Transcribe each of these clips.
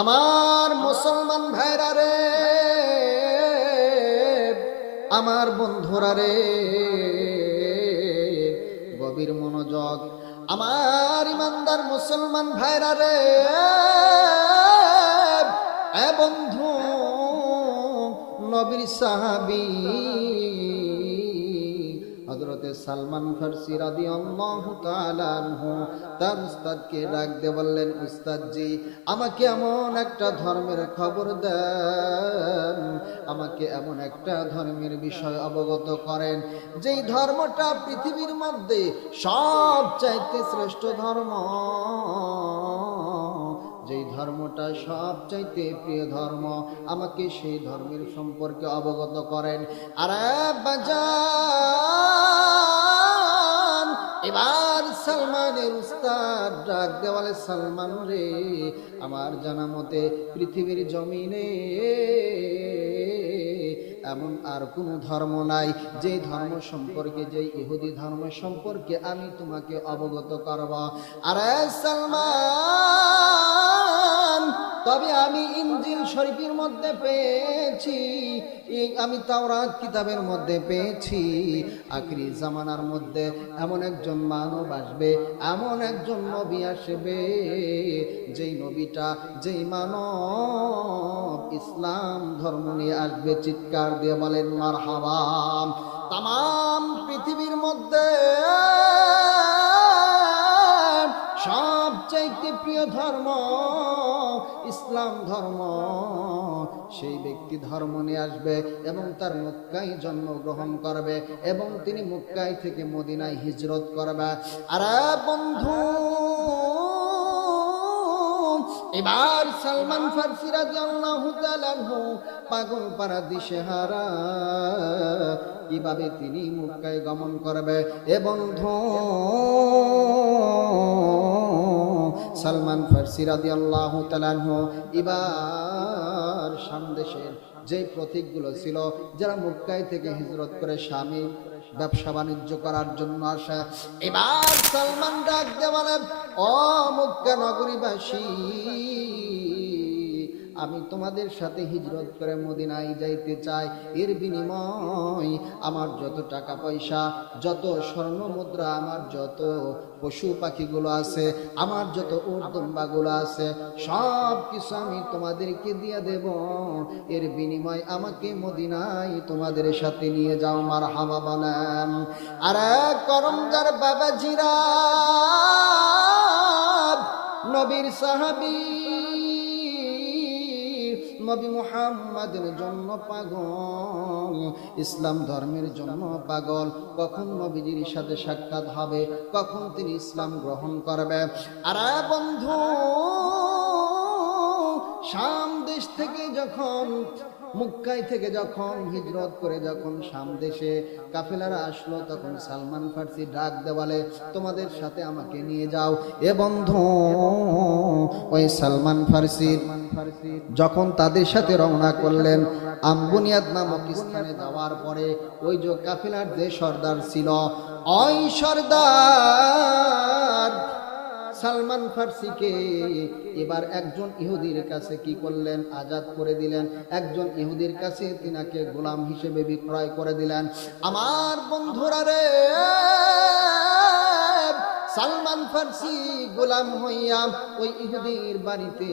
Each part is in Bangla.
আমার মুসলমান ভাইরা রে, আমার বন্ধুরা রে, গভীর মনোযোগ। আমার ইমানদার মুসলমান ভাইরা রে, এ বন্ধু, নবীর সাহাবী হযরতে সালমান ফারসি রাদিয়াল্লাহু তাআলা আনহু তার উস্তাদকে ডাক দিয়ে বললেন, উস্তাদ জি, আমাকে এমন একটা ধর্মের খবর দেন, আমাকে এমন একটা ধর্মের বিষয় অবগত করেন যেই ধর্মটা পৃথিবীর মধ্যে সবচাইতে শ্রেষ্ঠ ধর্ম, যেই ধর্মটা সবচাইতে প্রিয় ধর্ম, আমাকে সেই ধর্মের সম্পর্কে অবগত করেন। আরে বাজান, এবার সালমানের উস্তাদ ডাক দিয়ে বলে, সালমান রে, আমার জানা মতে পৃথিবীর জমিনে এমন আর কোনো ধর্ম নাই যে ধর্ম সম্পর্কে, যে ইহুদি ধর্ম সম্পর্কে আমি তোমাকে অবগত করব। আরে সালমান, তবে আমি ইনজিল শরীফের মধ্যে পেয়েছি, আমি তাওরাত কিতাবের মধ্যে পেয়েছি, আখিরি জামানার মধ্যে এমন একজন মানব আসবে, এমন একজন নবী আসবে, যেই নবীটা, যেই মানব ইসলাম ধর্ম নিয়ে আসবে। চিৎকার দিয়ে বলেন মারহাবা। তাম পৃথিবীর মধ্যে সবচাইতে প্রিয় ধর্ম ইসলাম ধর্ম, সেই ব্যক্তি ধর্ম নিয়ে আসবে এবং তার মক্কায় জন্মগ্রহণ করবে এবং তিনি মক্কায় থেকে মদিনায় হিজরত করবে। আরে বন্ধু, এবার সালমান ফারসি রাদিয়াল্লাহু তাআলা আনহু পাগল পারা দিশেহারা, কিভাবে তিনি মক্কায় গমন করবে। এ বন্ধু, সালমান ফারসি রাদিয়াল্লাহু তাআলা আনহু এবার শাম দেশের যে প্রতীকগুলো ছিল, যারা মক্কায় থেকে হিজরত করে শামে ব্যবসা বাণিজ্য করার জন্য আসে, এবার সালমান ডাক দিয়ে বলেন, ও মক্কা নগরীবাসী, আমি তোমাদের সাথে হিজরত করে মদিনায় যাইতে চাই। এর বিনিময় আমার যত টাকা পয়সা, যত স্বর্ণ মুদ্রা, আমার যত পশু পাখিগুলো আছে, আমার যত উর্দম্বাগুলো আছে, সব কিছু আমি তোমাদেরকে দিয়ে দেব। এর বিনিময় আমাকে মদিনায় তোমাদের সাথে নিয়ে যাও। মারহাবা বলেন। আরে করমজার বাবাজিরা, নবীর সাহাবী নবী মুহাম্মাদের জন্য পাগল, ইসলাম ধর্মের জন্য পাগল। কখন নবীজির সাথে সাক্ষাৎ হবে, কখন তিনি ইসলাম গ্রহণ করবে। আরে বন্ধু, শাম দেশ থেকে যখন, মক্কায় থেকে যখন হিজরত করে যখন শাম দেশে কাফেলারা আসলো, তখন সালমান ফারসি ডাক দেওয়ালে, তোমাদের সাথে আমাকে নিয়ে যাও। এ বন্ধু, ওই সালমান ফারসি যখন তাদের সাথে রওনা করলেন, আমবুনিয়াদ নামক স্থানে যাওয়ার পরে ওই যে কাফেলার যে সর্দার ছিল, ওই সর্দার সালমান ফারসিকে এবার একজন ইহুদির কাছে কি করলেন, আজাদ করে দিলেন। একজন ইহুদির কাছে তিনাকে গোলাম হিসেবে বিক্রয় করে দিলেন। আমার বন্ধুরা রে, সালমান ফারসি গোলাম হইয়া ওই ইহুদির বাড়িতে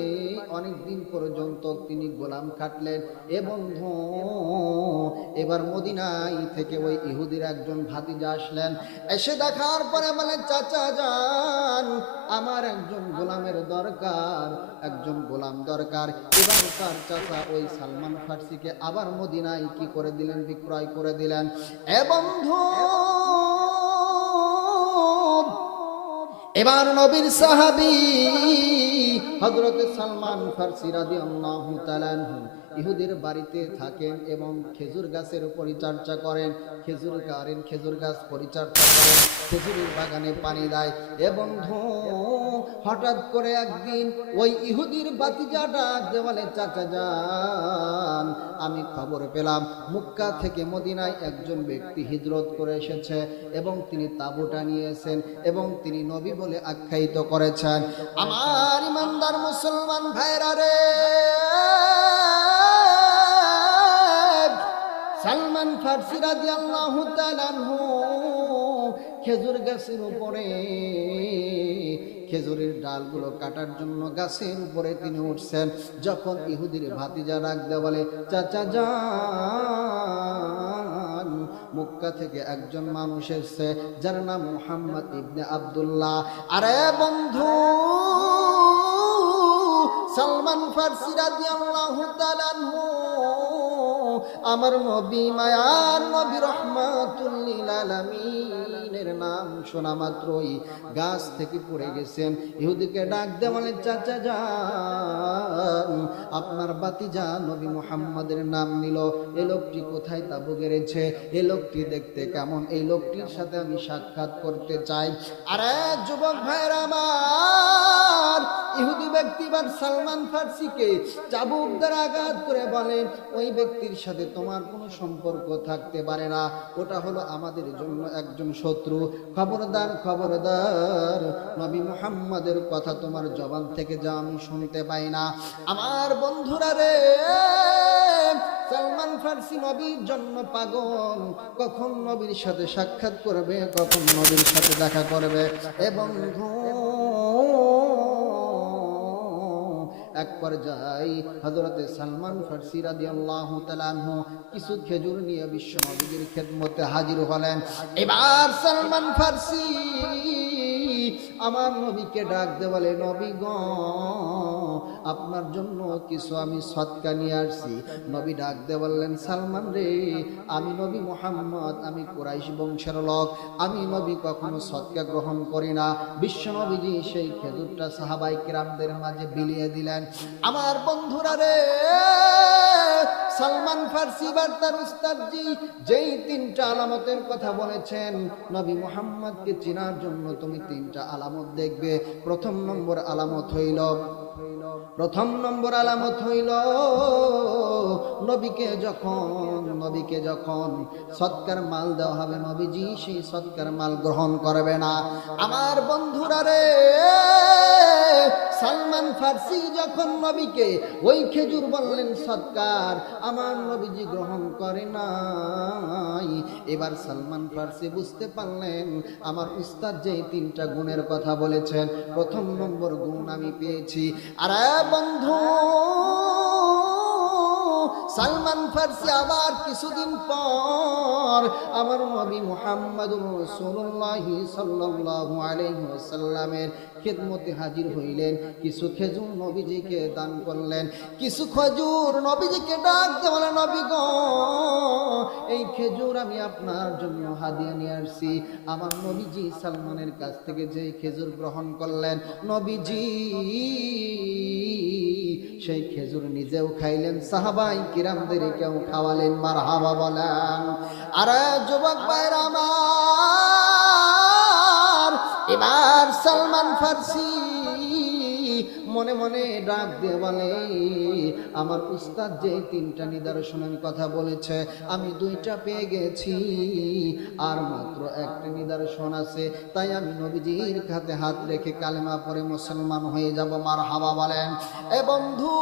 অনেক দিন পর্যন্ত তিনি গোলাম খাটলেন। এ বন্ধু, এবার মদিনায় থেকে ওই ইহুদির একজন ভাতিজা আসলেন। এসে দেখার পরে বলেন, চাচা যান, আমার একজন গোলামের দরকার, একজন গোলাম দরকার। এবার তার চাচা ওই সালমান ফারসিকে আবার মদিনায় কি করে দিলেন, বিক্রয় করে দিলেন। এ বন্ধু, এবার নবীর সাহাবী হযরত সালমান ফারসি রাদিয়াল্লাহু তাআলা আনহু ইহুদির বাড়িতে থাকেন এবং খেজুর গাছের পরিচর্যা করেন, খেজুর গাছ পরিচর্যা করেন, খেজুরের বাগানে পানি দেয়। এ বন্ধু, হঠাৎ করে একদিন ওই ইহুদির ভাতিজাটা বলে, চাচা যান, আমি খবর পেলাম মক্কা থেকে মদিনায় একজন ব্যক্তি হিজরত করে এসেছে এবং তিনি তাঁবুটা নিয়েছেন এবং তিনি নবী বলে আখ্যায়িত করেছেন। আমার ইমানদার মুসলমান ভাইরা রে, সালমান ফারসি রাদিয়াল্লাহু তাআলা আনহু খেজুর গাছের উপরে খেজুরের ডালগুলো কাটার জন্য গাছের উপরে তিনি উঠছেন। যখন ইহুদির ভাতিজা ডাক দেয় বলে, চাচা যান, মক্কা থেকে একজন মানুষ এসেছে যার নাম মুহাম্মদ ইবনে আব্দুল্লাহ। আরে বন্ধু, সালমান ফারসি রাদিয়াল্লাহু তাআলা আনহু আমার নবী, মায়ার নবী, রাহমাতুল লিল আলামিনের নাম শোনা মাত্রই গাছ থেকে পড়ে গেছেন। ইহুদিকে ডাক দে মানে, চাচা যান, আপনার বাতিজা নবী মুহাম্মাদের নাম নিল, এই লোকটি কোথায় তাবু গেড়েছে, এই লোকটি দেখতে কেমন, এই লোকটির সাথে আমি সাক্ষাৎ করতে চাই। আরে যুবক ভাইরা আমার, ইহুদি ব্যক্তিবার সালমান ফারসিকে চাবুক দ্বারা আঘাত করে বলে, ওই ব্যক্তির সাথে তোমার কোনো সম্পর্ক থাকতে পারে না, ওটা হলো আমাদের জন্য একজন শত্রু। খবরদার খবরদার, নবী মুহাম্মাদের কথা তোমার জবান থেকে যা আমি শুনতে পাই না। আমার বন্ধুরা রে, সালমান ফারসি নবীর জন্য পাগল, কখন নবীর সাথে সাক্ষাৎ করবে, কখন নবীর সাথে দেখা করবে। এবং এক পর্যায়ে হযরতে সালমান ফারসি রাদিয়াল্লাহু তাআলা আনহু কিছু খেজুর নিয়ে বিশ্ব নবীর খেদমতে হাজির হলেন। এবার সালমান ফারসি আমার নবীকে ডাক দিয়ে বলে, নবী গো, আপনার জন্য কিছু আমি সদকা নিয়ে আসছি। নবী ডাক দিয়ে বললেন, সালমান রে, আমি নবী মুহাম্মদ, আমি কুরাইশ বংশের লোক, আমি নবী কখনো সদকা গ্রহণ করি না। বিশ্ব নবীজি সেই খেজুরটা সাহাবায়ে কিরামদের মাঝে বিলিয়ে দিলেন। আমার বন্ধুরা রে, সালমান ফারসি বার তার উস্তাদজি যেই তিনটা আলামতের কথা বলেছেন, নবী মুহাম্মদকে চেনার জন্য তুমি তিনটা আলামত দেখবে। প্রথম নম্বর আলামত হইল নবীকে যখন সদকার মাল দেওয়া হবে, নবীজি সেই সদকার মাল গ্রহণ করবে না। আমার বন্ধুরা রে, সালমান ফারসি যখন নবীকে ওই খেজুর বললেন সদকার, আমার নবীজি গ্রহণ করে নাই। এবার সালমান ফারসি বুঝতে পারলেন আমার উস্তাদ যে তিনটা গুণের কথা বলেছেন, প্রথম নম্বর গুণ আমি পেয়েছি। আরে বন্ধু, সালমান ফারসি আবার কিছুদিন পর আমার নবী মুহাম্মদুর রাসূলুল্লাহ সাল্লাল্লাহু আলাইহি ওয়াসাল্লামের খেদমতে হাজির হইলেন। কিছু খেজুর নবীজিকে দান করলেন। কিছু খেজুর নবীজিকে ডাক দিয়ে বলে, নবী গো, এই খেজুর আমি আপনার জন্য হাদিয়া নিয়ে আসছি। আমার নবীজি সালমানের কাছ থেকে যে খেজুর গ্রহণ করলেন, নবীজি সেই খেজুর নিজেও খাইলেন, সাহাবায়ে কিরামদেরকেও খাওয়ালেন। মারহাবা বলেন। আরে যুবক ভাইরা আমার, এবার সালমান ফারসি মনে মনে ডাক দিয়ে বলে, আমার উস্তাদ যে তিনটা নিদর্শনের কথা বলেছে, আমি দুইটা পেয়ে গেছি, আর মাত্র একটা নিদর্শন আছে, তাই আমি নবীজির হাতে হাত রেখে কালেমা পড়ে মুসলমান হয়ে যাব। মারহাবা বলেন। এ বন্ধু,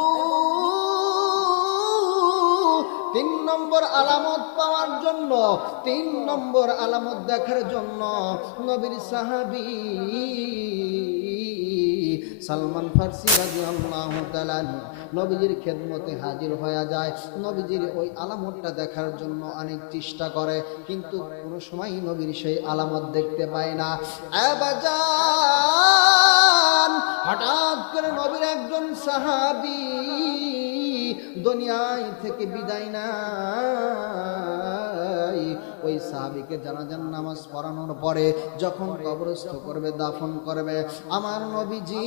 তিন নম্বর আলামত পাওয়ার জন্য, তিন নম্বর আলামত দেখার জন্য নবীর সাহাবী সালমান ফারসি রাদিয়াল্লাহু তাআলা নবীজির খেদমতে হাজির হয়ে যায়। নবীজির ওই আলামতটা দেখার জন্য অনেক চেষ্টা করে, কিন্তু কোনো সময় নবীর সেই আলামত দেখতে পায় না। হঠাৎ করে নবীর একজন সাহাবী দুনিয়ায় থেকে বিদায় নাই। ওই সাহাবীকে জানাজার নামাজ পড়ানোর পরে যখন কবরস্থ করবে, দাফন করবে, আমার নবীজি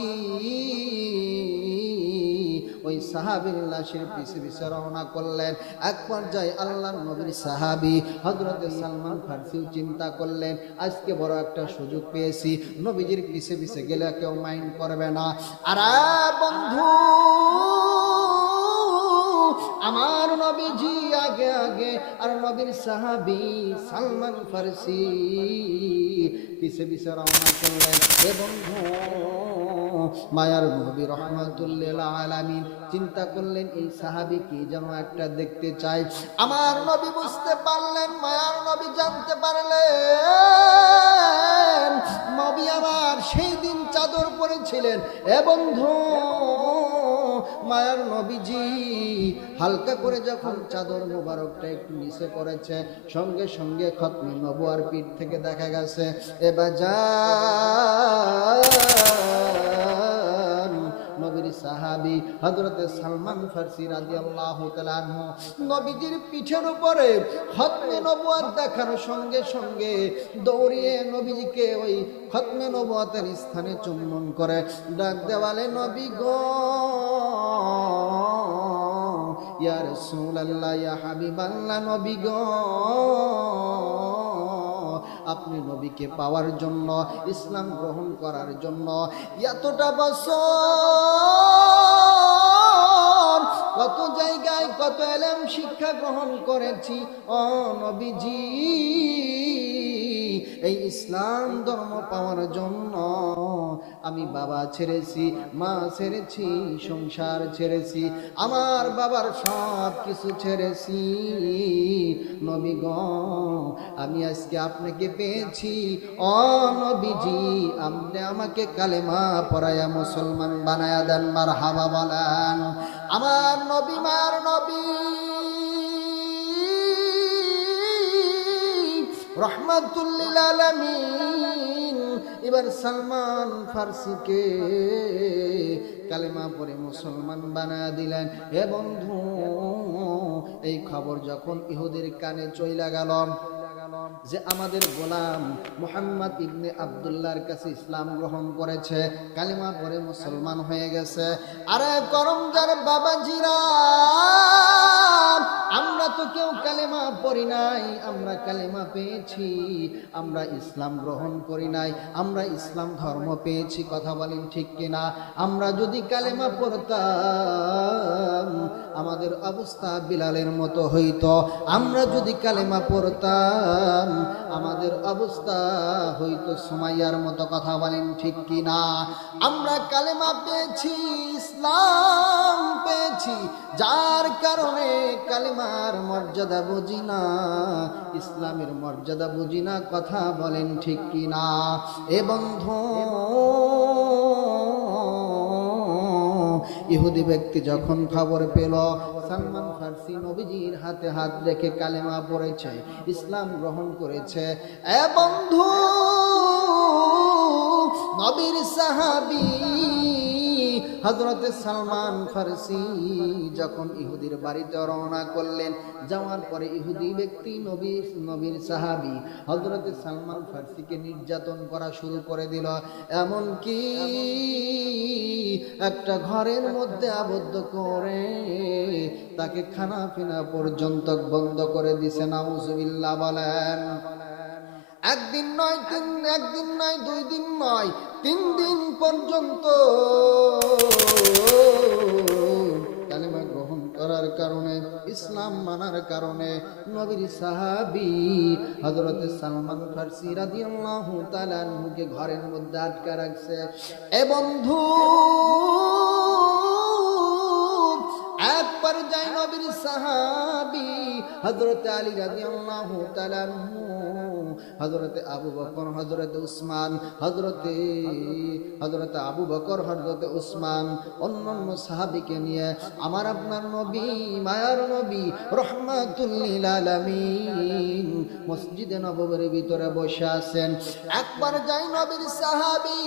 ওই সাহাবীর লাশের পিছে পিছে রওনা করলেন। এক পর্যায়ে আল্লাহর নবীর সাহাবী হযরতে সালমান ফারসিও চিন্তা করলেন, আজকে বড় একটা সুযোগ পেয়েছি, নবীজির পিছে পিছে গেলে কেউ মাইন্ড করবে না। আর বন্ধু, আমার নবীজি আগে আগে আর নবীর সাহাবী সালমান ফারসি পিছে পিছে রওনা করলেন। এ বন্ধু, মায়ার নবী রাহমাতুল লিল আলামিন চিন্তা করলেন এই সাহাবী কি যেন একটা দেখতে চাই। আমার নবী বুঝতে পারলেন, মায়ার নবী জানতে পারলেন নবী আমার সেই দিন চাদর পরেছিলেন। এ বন্ধু, মায়ার নবীজি হালকা করে যখন চাদর মোবারকটা একটু নিচে করেছে, সঙ্গে সঙ্গে খতমে নবুয়ার পিঠ থেকে দেখা গেছে এবার যা নবীর সাহাবী হযরতে সালমান ফারসি রাদিয়াল্লাহু তাআলা আনহু নবীজির পিঠের উপরে খতমে নবুয়াত দেখার সঙ্গে সঙ্গে দৌড়িয়ে নবীজিকে ওই খতমে নবুয়াতের স্থানে চুম্বন করে ডাক দেওয়ালে, নবী গো, ইয়া রাসূলুল্লাহ, ইয়া হাবিবাল্লাহ, নবী গো, আপনি নবীকে পাওয়ার জন্য, ইসলাম গ্রহণ করার জন্য এতটা বছর কত জায়গায় কত ইলম শিক্ষা গ্রহণ করেছি, ও নবীজি এই ইসলাম ধর্ম পাওয়ার জন্য আমি বাবা ছেড়েছি, মা ছেড়েছি, সংসার ছেড়েছি, আমার বাবার সব কিছু ছেড়েছি। নবী গো, আমি আজকে আপনাকে পেয়েছি, ও নবীজি আপনি আমাকে কালেমা পড়ায়া মুসলমান বানায়া দেন, মারহাবা বলেন। আমার নবী, মার নবী রহমাতুল লিল আলামিন এবার সালমান ফারসিকে কালেমা পড়ে মুসলমান বানায়া দিলেন। হে বন্ধু, এই খবর যখন ইহুদির কানে চইলা গেল যে আমাদের গোলাম মুহাম্মদ ইবনে আব্দুল্লাহর কাছে ইসলাম গ্রহণ করেছে, কালেমা পড়ে মুসলমান হয়ে গেছে, আরে করমজার বাবাজিরা, আমরা তো কেউ কালেমা পড়ি নাই, আমরা কালেমা পেয়েছি, আমরা ইসলাম গ্রহণ করি নাই, আমরা ইসলাম ধর্ম পেয়েছি, কথা বলেন ঠিক কিনা? আমরা যদি কালেমা পড়তাম আমাদের অবস্থা বিলালের মতো হইতো, আমরা যদি কালেমা পড়তাম আমাদের অবস্থা হইতো সুমাইয়ার মতো, কথা বলেন ঠিক কিনা? আমরা কালেমা পেয়েছি, ইসলাম পেয়েছি, যার কারণে কালেমার মর্যাদা বুঝি না, ইসলামের মর্যাদা বুঝি না, কথা বলেন ঠিক কিনা? এ বন্ধু, ইহুদি ব্যক্তি যখন খবর পেল সালমান ফারসি নবীজির হাতে হাত রেখে কালেমা পড়েছে, ইসলাম গ্রহণ করেছে, এ বন্ধু, নবীর সাহাবী হযরতে সালমান ফারসি যখন ইহুদির বাড়িতে রওনা করলেন, যাওয়ার পরে ইহুদি ব্যক্তি নবীর সাহাবী হযরতে সালমান ফারসিকে নির্যাতন করা শুরু করে দিল, এমন কি একটা ঘরের মধ্যে আবদ্ধ করে তাকে খানা পিনা পর্যন্ত বন্ধ করে দিছে, নাউজুবিল্লাহ বলেন। একদিন নয়, দুই দিন নয়, 3 দিন পর্যন্ত কালেমা গ্রহণ করার কারণে, ইসলাম মানার কারণে নবীর সাহাবী হযরতে সালমান ফারসি রাদিয়াল্লাহু তাআলা আনহুকে ঘরের মধ্যে আটকে রাখছে। এ বন্ধু, একবার যাই নবীর সাহাবী হযরতে আলী রাদিয়াল্লাহু তাআলা আনহু, হযরতে আবু বকর, হযরতে উসমান, হযরতে আবু বকর, হযরতে উসমান, অন্যান্য সাহাবীকে নিয়ে আমার আপনার নবী, মায়ার নবী রাহমাতুল লিল আলামিন মসজিদে নববীর ভিতরে বসে আছেন। একবার যাই নবীর সাহাবী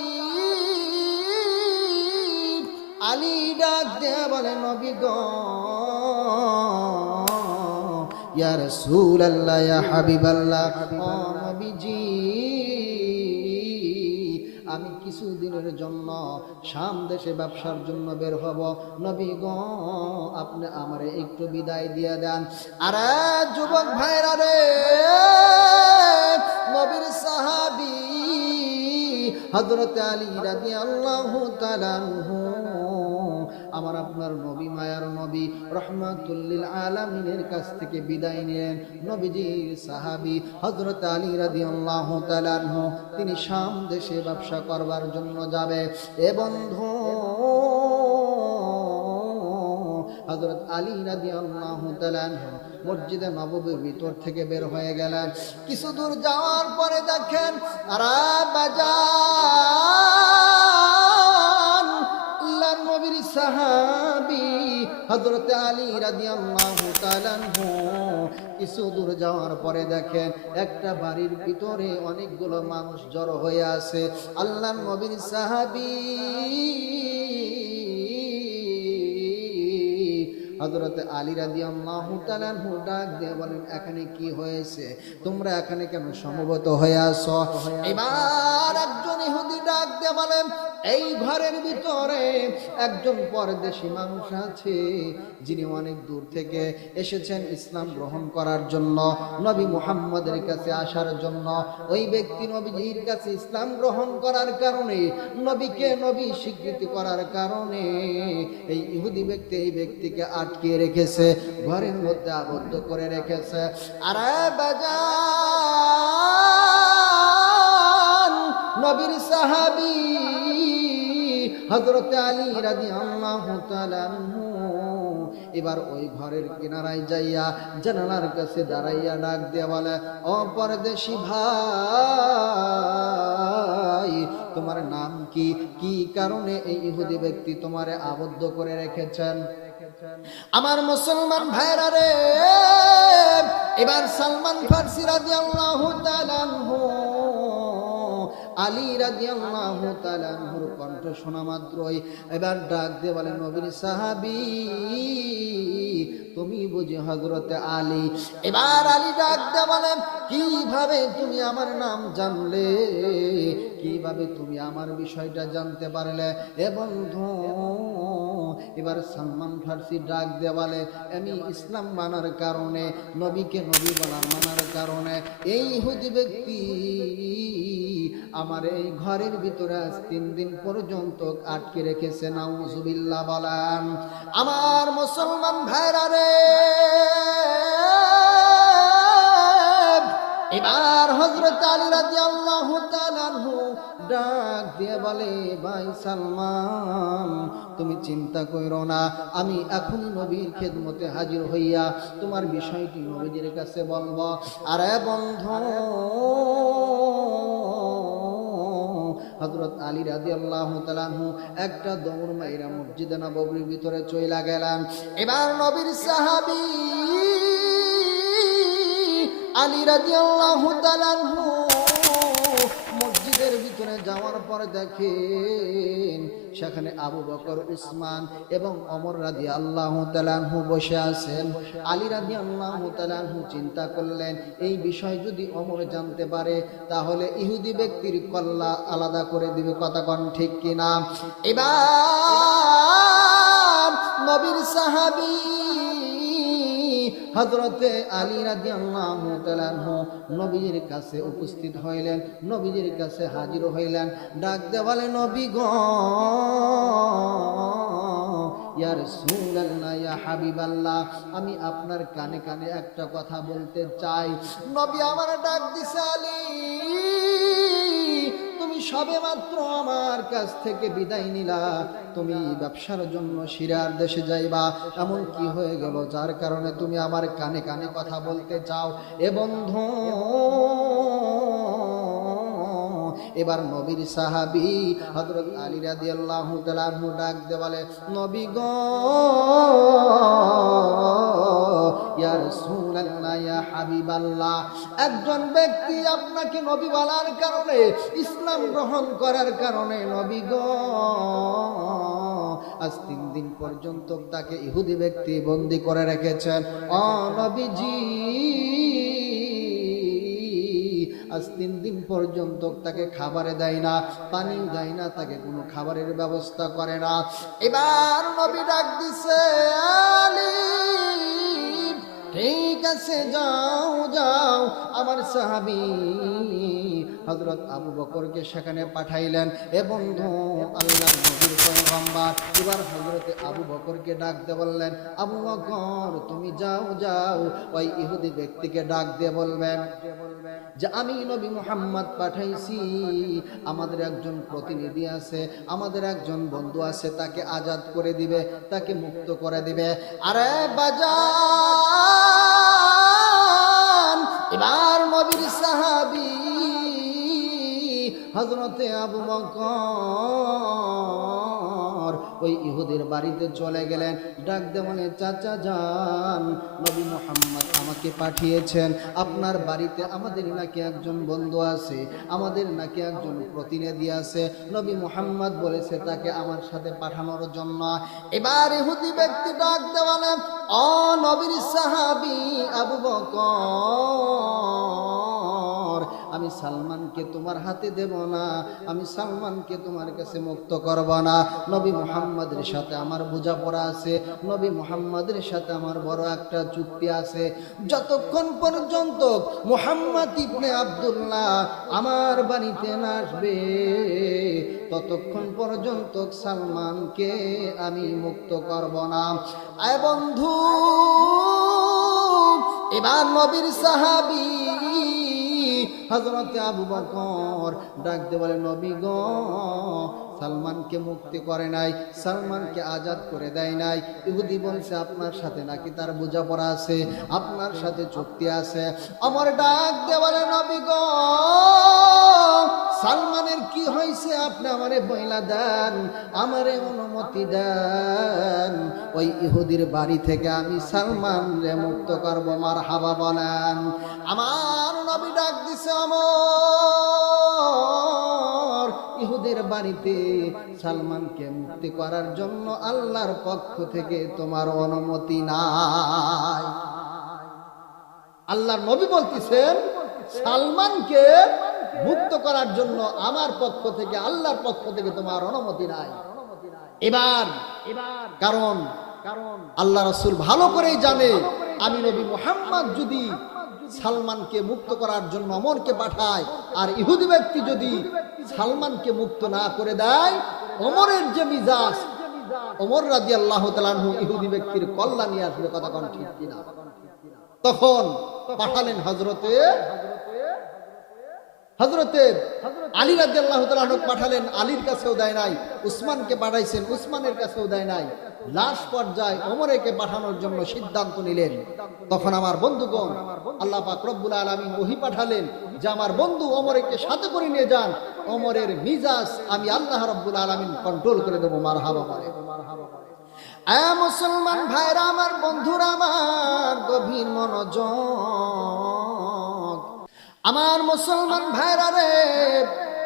আলী ডাক দিয়ে বলে, নবী গো, ইয়া রাসূলুল্লাহ, ইয়া হাবিবাল্লাহ, ও নবীজি, আমি কিছুদিনের জন্য শাম দেশে ব্যবসার জন্য বের হব, নবী গো আপনি আমারে একটু বিদায় দিয়ে দেন। আরে যুবক ভাইরা রে, নবীর সাহাবী হযরত আলী রাদিয়াল্লাহু তাআলা আনহু আমার আপনার নবী, মায়ার নবী রহমাতুল লিল আলামিনের কাছ থেকে বিদায় নিলেন। নবীজির সাহাবী হযরত আলী রাদিয়াল্লাহু তাআলা আনহু তিনি শাম দেশে ব্যবসা করবার জন্য যাবে। এ বন্ধু, হযরত আলী রাদিয়াল্লাহু তাআলা আনহু মসজিদে নববীর ভিতর থেকে বের হয়ে গেলেন। কিছু দূর যাওয়ার পরে দেখেন আরে বাজান, আল্লাহর নবীর সাহাবী হযরত আলী রাদিয়াল্লাহু তাআলা আনহু কিছু দূর যাওয়ার পরে দেখেন একটা বাড়ির ভিতরে অনেকগুলো মানুষ জড়ো হয়ে আছে। আল্লাহর নবীর সাহাবী হযরত আলী রাদিয়াল্লাহু তাআলা আনহু ডাক দিয়ে বলেন, এখানে কি হয়েছে? তোমরা এখানে কেন সমবেত হয়ে আছো? এবার একজন ইহুদি ডাক দিয়ে বলেন, এই ঘরের ভিতরে একজন পরদেশী মানুষ আছে, যিনি অনেক দূর থেকে এসেছেন ইসলাম গ্রহণ করার জন্য, নবী মুহাম্মদের কাছে আসার জন্য। ওই ব্যক্তি নবীজির কাছে ইসলাম গ্রহণ করার কারণে, নবীকে নবী স্বীকৃতি করার কারণে এই ইহুদি ব্যক্তি এই ব্যক্তিকে আটকে রেখেছে, ঘরের মধ্যে আবদ্ধ করে রেখেছে। আরে বাজান, নবীর সাহাবী হযরত আলী রাদিয়াল্লাহু তাআলা আনহু এবার ওই ঘরের কিনারায় যাইয়া জানালার কাছে দাঁড়াইয়া ডাক দিয়ে বলে, ও পরদেশী ভাই, তোমার নাম কি? কি কারণে এই ইহুদি ব্যক্তি তোমারে আবদ্ধ করে রেখেছেন? আমার মুসলমান ভাইরা রে, এবার সালমান ফারসি রাদিয়াল্লাহু তাআলা আনহু আলী রাদিয়াল্লাহু তাআলা আনহুর কণ্ঠ শোনা মাত্রই এবার ডাক দিয়ে বলেন, নবীর সাহাবী তুমি বুঝি হযরতে আলী? এবার আলী ডাক দিয়ে বলেন, কিভাবে তুমি আমার নাম জানলে? কিভাবে তুমি আমার বিষয়টা জানতে পারলে? এ বন্ধু, এবার সালমান ফারসি ডাক দিয়ে বলে, আমি ইসলাম মানার কারণে, নবীকে নবী বলার মানার কারণে এই ইহুদি ব্যক্তি আমার এই ঘরের ভিতরে আজ 3 দিন পর্যন্ত আটকে রেখেছে। নাউজুবিল্লাহ বলেন। আমার মুসলমান ভাইরা রে, এবার হযরত আলী রাদিয়াল্লাহু তাআলা আনহু ডাক দিয়ে বলে, ভাই সালমান, তুমি চিন্তা কইরো না, আমি এখনই নবীর খেদমতে হাজির হইয়া তোমার বিষয়টি নবীর কাছে বলবো। আরে বন্ধু, হযরত আলী রাদিয়াল্লাহু তাআলা আনহু একটা দৌড় মাইরা মসজিদে নববীর ভিতরে চইলা গেলেন। এবার নবীর সাহাবী আলী রাদিয়াল্লাহু তাআলা আনহু মসজিদের ভিতরে যাওয়ার পর দেখেন সেখানে আবু বকর, উসমান এবং ওমর রাদিয়াল্লাহু তাআলা আনহু বসে আছেন। আলী রাদিয়াল্লাহু তাআলা আনহু চিন্তা করলেন, এই বিষয় যদি ওমর জানতে পারে তাহলে ইহুদি ব্যক্তির কল্লা আলাদা করে দিবে। কথা কোন ঠিক কিনা? এবার নবীর সাহাবী হযরতে আলী রাদিয়াল্লাহু তাআলা আনহু নবীর কাছে উপস্থিত হইলেন, নবীর কাছে হাজির হইলেন। ডাক দিয়ে বলে, নবী গো, ইয়া রাসূলুল্লাহ, ইয়া হাবিবাল্লাহ, আমি আপনার কানে কানে একটা কথা বলতে চাই। নবী আমার ডাক দিছে, আলী তুমি সবে মাত্র আমার কাছ থেকে বিদায় নিলা, তুমি ব্যবসার জন্য সিরিয়ার দেশে যাইবা, এমন কি হয়ে গেল যার কারণে তুমি আমার কানে কানে কথা বলতে চাও? এ বন্ধু, এবার নবীর সাহাবী হযরত আলী রাদিয়াল্লাহু তাআলা আনহু ডাক দিয়ে বলে, নবী গো, ইয়া রাসূলুল্লাহ, ইয়া হাবিবাল্লাহ, একজন ব্যক্তি আপনাকে নবী বলার কারণে, ইসলাম গ্রহণ করার কারণে, নবী গো, আজ 3 দিন পর্যন্ত তাকে ইহুদি ব্যক্তি বন্দী করে রেখেছেন। ও নবীজি, আজ 3 দিন পর্যন্ত তাকে খাবারে দেয় না, পানিও দেয় না, তাকে কোনো খাবারের ব্যবস্থা করে না। এবার নবী ডাক দিছে, আলী ঠিক আছে, যাও যাও, আমার সাহাবী হযরত আবু বকরকে সেখানে পাঠাইলেন। এ বন্ধু আল্লাহর নবীর পয়গম্বর এবার হযরত আবু বকরকে ডাক দিয়ে বললেন, আবু বকর তুমি যাও যাও ওই ইহুদি ব্যক্তিকে ডাক দিয়ে বলবেন যে আমি নবী মুহাম্মদ পাঠাইছি, আমাদের একজন প্রতিনিধি আছে, আমাদের একজন বন্ধু আছে, তাকে আজাদ করে দিবে, তাকে মুক্ত করে দিবে। আরে বাজান, এবার নবীর সাহাবী হযরতে আবু বকর ওই ইহুদির বাড়িতে চলে গেলেন। ডাক দিয়ে বলে, চাচা যান, নবী মুহাম্মদ আমাকে পাঠিয়েছেন আপনার বাড়িতে, আমাদের নাকি একজন বন্ধু আছে, আমাদের নাকি একজন প্রতিনিধি আছে, নবী মুহাম্মদ বলেছে তাকে আমার সাথে পাঠানোর জন্য। এবার ইহুদি ব্যক্তি ডাক দিয়ে বলে, ও নবীর সাহাবী আবু বকর, আমি সালমানকে তোমার হাতে দেব না, আমি সালমানকে তোমার কাছে মুক্ত করব না। নবী মুহাম্মদের সাথে আমার বোঝাপড়া আছে, নবী মুহাম্মদের সাথে আমার বড় একটা চুক্তি আছে। যতক্ষণ পর্যন্ত মুহাম্মদ ইবনে আব্দুল্লাহ আমার বাড়িতে না আসবে ততক্ষণ পর্যন্ত সালমানকে আমি মুক্ত করব না। আয় বন্ধু, এবার নবীর সাহাবী হযরত আবু বকর ডাক দিয়ে বলে, নবী গো, সালমানকে মুক্তি করে নাই, সালমানকে আজাদ করে দেয় নাই। ইহুদি বলছে আপনার সাথে নাকি তার বোঝাপড়া আছে, আপনার সাথে চুক্তি আছে। আমার ডাক দিয়ে বলে, নবী গো, সালমানের কি হয়েছে আপনি আমারে বইলা দেন, আমারে অনুমতি দেন, ওই ইহুদির বাড়ি থেকে আমি সালমানকে মুক্ত করব। মারহাবা বলেন। আমার নবী ডাক দিছে, আমার ইহুদের বাড়িতে সালমানকে মুক্তি করার জন্য আল্লাহর পক্ষ থেকে তোমার অনুমতি নাই। আল্লাহর নবী বলতেছেন সালমানকে মুক্ত করার জন্য আমার পক্ষ থেকে, আল্লাহর পক্ষ থেকে তোমার অনুমতি নাই। এবার কারণ আল্লাহ রাসূল ভালো করেই জানে, আমি নবী মুহাম্মদ যদি সালমানকে মুক্ত করার জন্য ওমরকে পাঠায় আর ইহুদি ব্যক্তি যদি সালমানকে মুক্ত না করে দেয়, ওমরের যে মিজাজ, ওমর রাদিয়াল্লাহু তাআলা আনহু ইহুদি ব্যক্তির কল্যাণ নিয়ে আসবে। কথা কোন ঠিক কিনা? তখন পাঠালেন হযরতে আলী রাদিয়াল্লাহু তাআলা আনহু পাঠালেন, আলীর কাছেও দেয় নাই। উসমানকে পাঠাইছেন, উসমানের কাছেও দেয় নাই। লাস্ট পর্যায়ে ওমরকে পাঠানোর জন্য সিদ্ধান্ত নিলেন। তখন আমার বন্ধুগণ, আল্লাহ পাক রব্বুল আলামিন ওহী পাঠালেন যে আমার বন্ধু ওমরকে সাথে করে নিয়ে যান, ওমরের মিজাজ আমি আল্লাহ রব্বুল আলামিন কন্ট্রোল করে দেব। মারহাবা বলে। এ মুসলমান ভাইরা আমার, বন্ধুরা আমার, গভীর মনোযোগ। আমার মুসলমান ভাইরা রে,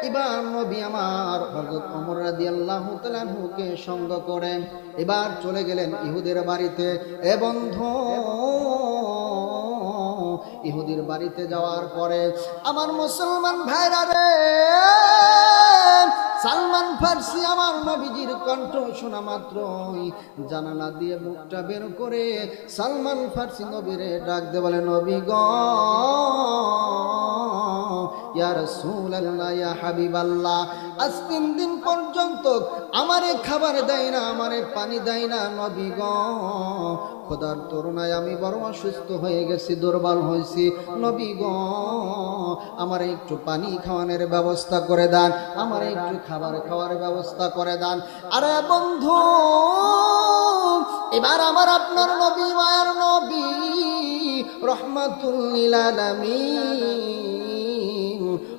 এবার নবী আমার হযরত ওমর রাদিয়াল্লাহু তাআলা আনহুকে সঙ্গ করে এবার চলে গেলেন ইহুদের বাড়িতে। এ বন্ধু, ইহুদির বাড়িতে যাওয়ার পরে আমার মুসলমান ভাইরা রে, সালমান ফার্সি আমার নবীজির কণ্ঠ শোনা মাত্রই জানালা দিয়ে মুখটা বের করে সালমান ফার্সি নবীরে ডাক দিয়ে বলে, নবী গো, ইয়া রাসূলুল্লাহ, ইয়া হাবিবাল্লাহ, আজ 3 দিন পর্যন্ত আমারে খাবার দেয় না, আমারে পানি দেয় না। নবী গো, খোদার করুণায় আমি বড় অসুস্থ হয়ে গেছি, দুর্বল হয়েছি। নবী গো, আমার একটু পানি খাওয়ানোর ব্যবস্থা করে দেন, আমার একটু খাবার খাওয়ার ব্যবস্থা করে দেন। আরে বন্ধু, এবার আমার আপনার নবী, মায়ার নবী, রহমাতুল লিল আলামিন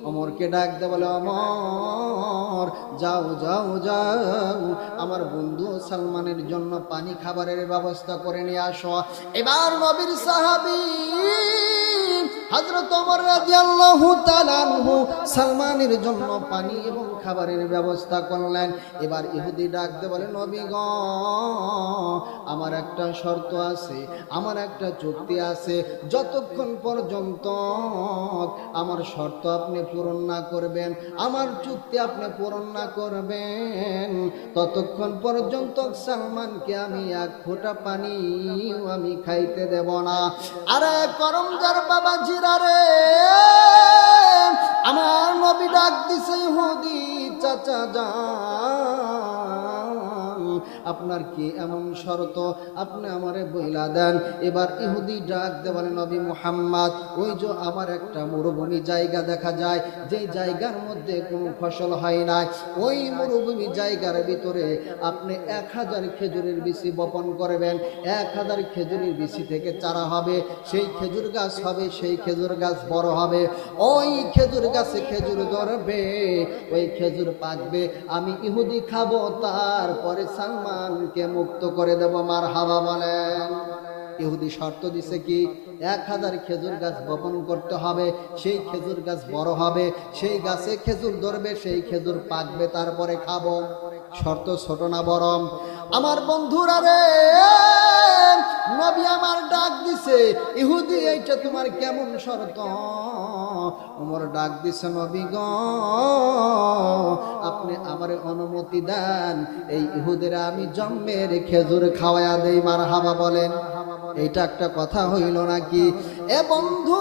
ওমরকে ডাক দে বলে, ওমর যাও যাও যাও, আমার বন্ধু সালমানের জন্য পানি খাবারের ব্যবস্থা করে নিয়ে আসো। এবার নবীর সাহাবী হযরত ওমর রাদিয়াল্লাহু তাআলা আনহু সালমানের জন্য পানি এবং খাবারের ব্যবস্থা করলেন। এবার ইহুদি ডাক দিয়ে বলে, নবী গো, আমার একটা শর্ত আছে, আমার একটা চুক্তি আছে, যতক্ষণ পর্যন্ত আমার শর্ত আপনি পূরণ না করবেন, আমার চুক্তি আপনি পূরণ না করবেন, ততক্ষণ পর্যন্ত সালমানকে আমি এক ফোঁটা পানি আমি খাইতে দেব না। আরে করমজার বাবা জিরা রে, আমার নবী ডাক দিছে ইহুদি চাচা যান, আপনার কি এমন শর্ত, আপনি আমারে বইলা দেন। এবার ইহুদি ডাক দে বলে, নবী মুহাম্মদ, ওই যে আমার একটা মরুভূমি জায়গা দেখা যায়, যে জায়গার মধ্যে কোনো ফসল হয় না, ওই মরুভূমি জায়গার ভিতরে আপনি 1000 খেজুরের বিচি বপন করবেন। 1000 খেজুরের বিচি থেকে চারা হবে, সেই খেজুর গাছ হবে, সেই খেজুর গাছ বড় হবে, ওই খেজুর গাছে খেজুর ধরবে, ওই খেজুর পাকবে, আমি ইহুদি খাবো, তারপরে সালমানকে মুক্ত করে দেব। মারহাবা বলেন। ইহুদি শর্ত দিছে কি, 1000 খেজুর গাছ বপন করতে হবে, সেই খেজুর গাছ বড় হবে, সেই গাছে খেজুর ধরবে, সেই খেজুর পাকবে, তারপরে খাবো। শর্ত ছোট না বড়? আমার বন্ধুরা রে, নবী আমার ডাক দিছে, ইহুদি এইটা তোমার কেমন শর্ত? ওমর ডাক দিছে, নবী গো, আপনি আমারে অনুমতি দেন, এই ইহুদের আমি জন্মের খেজুর খাওয়ায়া দেই। মারহাবা বলেন। এইটা একটা কথা হইল নাকি? এ বন্ধু,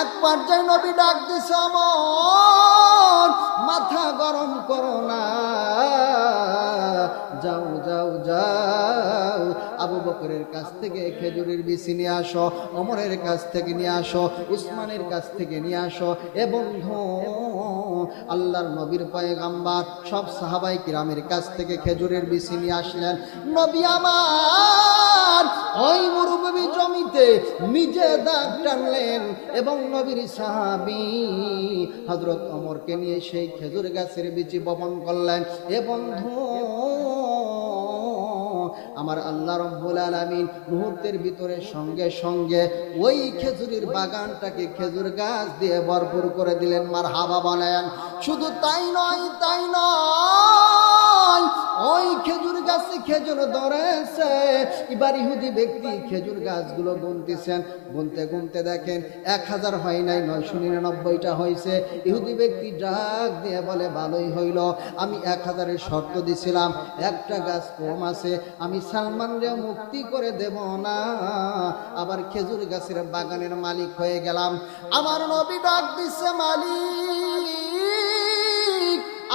এক পর্যায়ে নবী ডাক দিছে, আমার মাথা গরম করো না, যাও যাও যাও, আবু বকরের কাছ থেকে খেজুরের বিচি নিয়ে আসো, ওমরের কাছ থেকে নিয়ে আসো, উসমানের কাছ থেকে নিয়ে আসো। এ বন্ধু, আল্লাহর নবীর পয়গাম্বার সব সাহাবায়ে কিরামের কাছ থেকে খেজুরের বিচি নিয়ে আসলেন। নবী আমার ওই মরুভূমি জমিতে নিজে দাগ টানলেন এবং নবীর সাহাবী হযরত ওমরকে নিয়ে সেই খেজুর গাছের বিচি বপন করলেন। এ বন্ধু, আমার আল্লাহ রাব্বুল আলামিন মুহূর্তের ভিতরে সঙ্গে সঙ্গে ওই খেজুরের বাগানটাকে খেজুর গাছ দিয়ে ভরপুর করে দিলেন। মারহাবা বলেন। শুধু তাই নয়, তাই নয়, ওই খেজুর গাছে খেজুর ধরেছে। এবার ইহুদি ব্যক্তি খেজুর গাছগুলো গুনতেছেন, গুনতে গুনতে দেখেন 1000 হয় নাই, 999টা হয়েছে। ইহুদি ব্যক্তি ডাক দিয়ে বলে, ভালোই হইল, আমি 1000-এর শর্ত দিছিলাম, একটা গাছ কম আছে, আমি সালমানরে মুক্তি করে দেব না, আবার খেজুর গাছের বাগানের মালিক হয়ে গেলাম। আমার নবী ডাক দিছে, মালিক,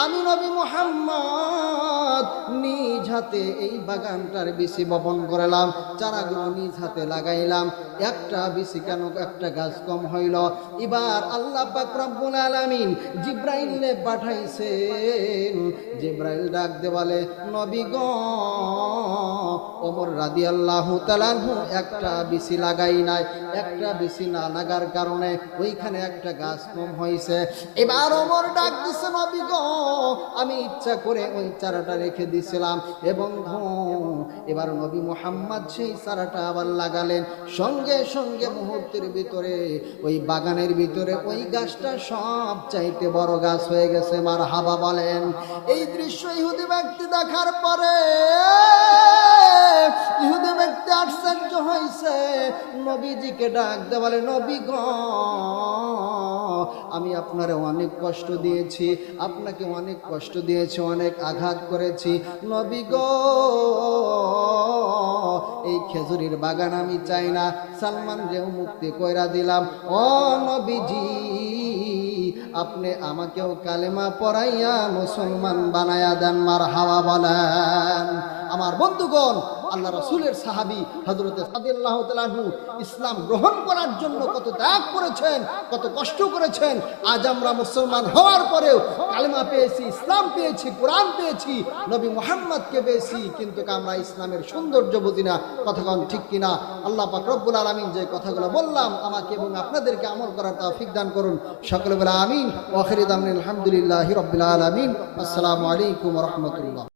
আমি নবী মুহাম্মদ নিজ হাতে এই বাগানটার বিচি বপন করলাম, চারাগুলো নিজ হাতে লাগাইলাম, একটা বিচি কেন, একটা গাছ কম হইল। এবার আল্লাহ পাক রব্বুল আলামিন জিব্রাইলে পাঠাইছেন। জিব্রাইল ডাক দে বলে, নবী গো, ওমর রাদিয়াল্লাহু তাআলা আনহু একটা বিচি লাগাই নাই, একটা বিচি না লাগার কারণে ওইখানে একটা গাছ কম হয়েছে। এবার ওমর ডাক দিছে, নবী গো, আমি ইচ্ছা করে ওই চারাটা রেখে দিছিলাম। এবং এবার নবী মুহাম্মদ সেই চারাটা আবার লাগালেন। সঙ্গে সঙ্গে মুহূর্তের ভিতরে ওই বাগানের ভিতরে ওই গাছটা সব চাইতে বড় গাছ হয়ে গেছে। মারহাবা বলেন। এই দৃশ্য ইহুদি ব্যক্তি দেখার পরে ইহুদি ব্যক্তি আশ্চর্য হয়েছে, নবীজিকে ডাক দে বলে, নবী গো, আমি আপনারে অনেক কষ্ট দিয়েছি, আপনাকে অনেক কষ্ট দিয়েছি, অনেক আঘাত করেছি, নবী গো, এই খেজুরের বাগান আমি চাই না, সালমান রেও মুক্তি কইরা দিলাম। ও নবীজি, আপনি আমাকেও কালেমা পড়াইয়া মুসলমান বানায়া দেন। মারহাবা বলেন। আমার বন্ধুগণ, আল্লাহ রাসূলের সাহাবী হযরত রাদিয়াল্লাহু তাআলা আনহু ইসলাম গ্রহণ করার জন্য কত ত্যাগ করেছেন, কত কষ্ট করেছেন। আজ আমরা মুসলমান হওয়ার পরেও কালেমা পেয়েছি, ইসলাম পেয়েছি, কোরআন পেয়েছি, নবী মুহাম্মদকে পেয়েছি, কিন্তু আমরা ইসলামের সৌন্দর্য বুঝি না। কথাগণ ঠিক কিনা? আল্লাহ পাক রব্বুল আলামিন যে কথাগুলো বললাম, আমাকে এবং আপনাদেরকে আমল করার তৌফিক দান করুন। সকলে বলে আমিন। ওয়া আখিরু দাওয়ানা আলহামদুলিল্লাহি রাব্বিল আলামিন। আসসালামু আলাইকুম ওয়া রাহমাতুল্লাহ।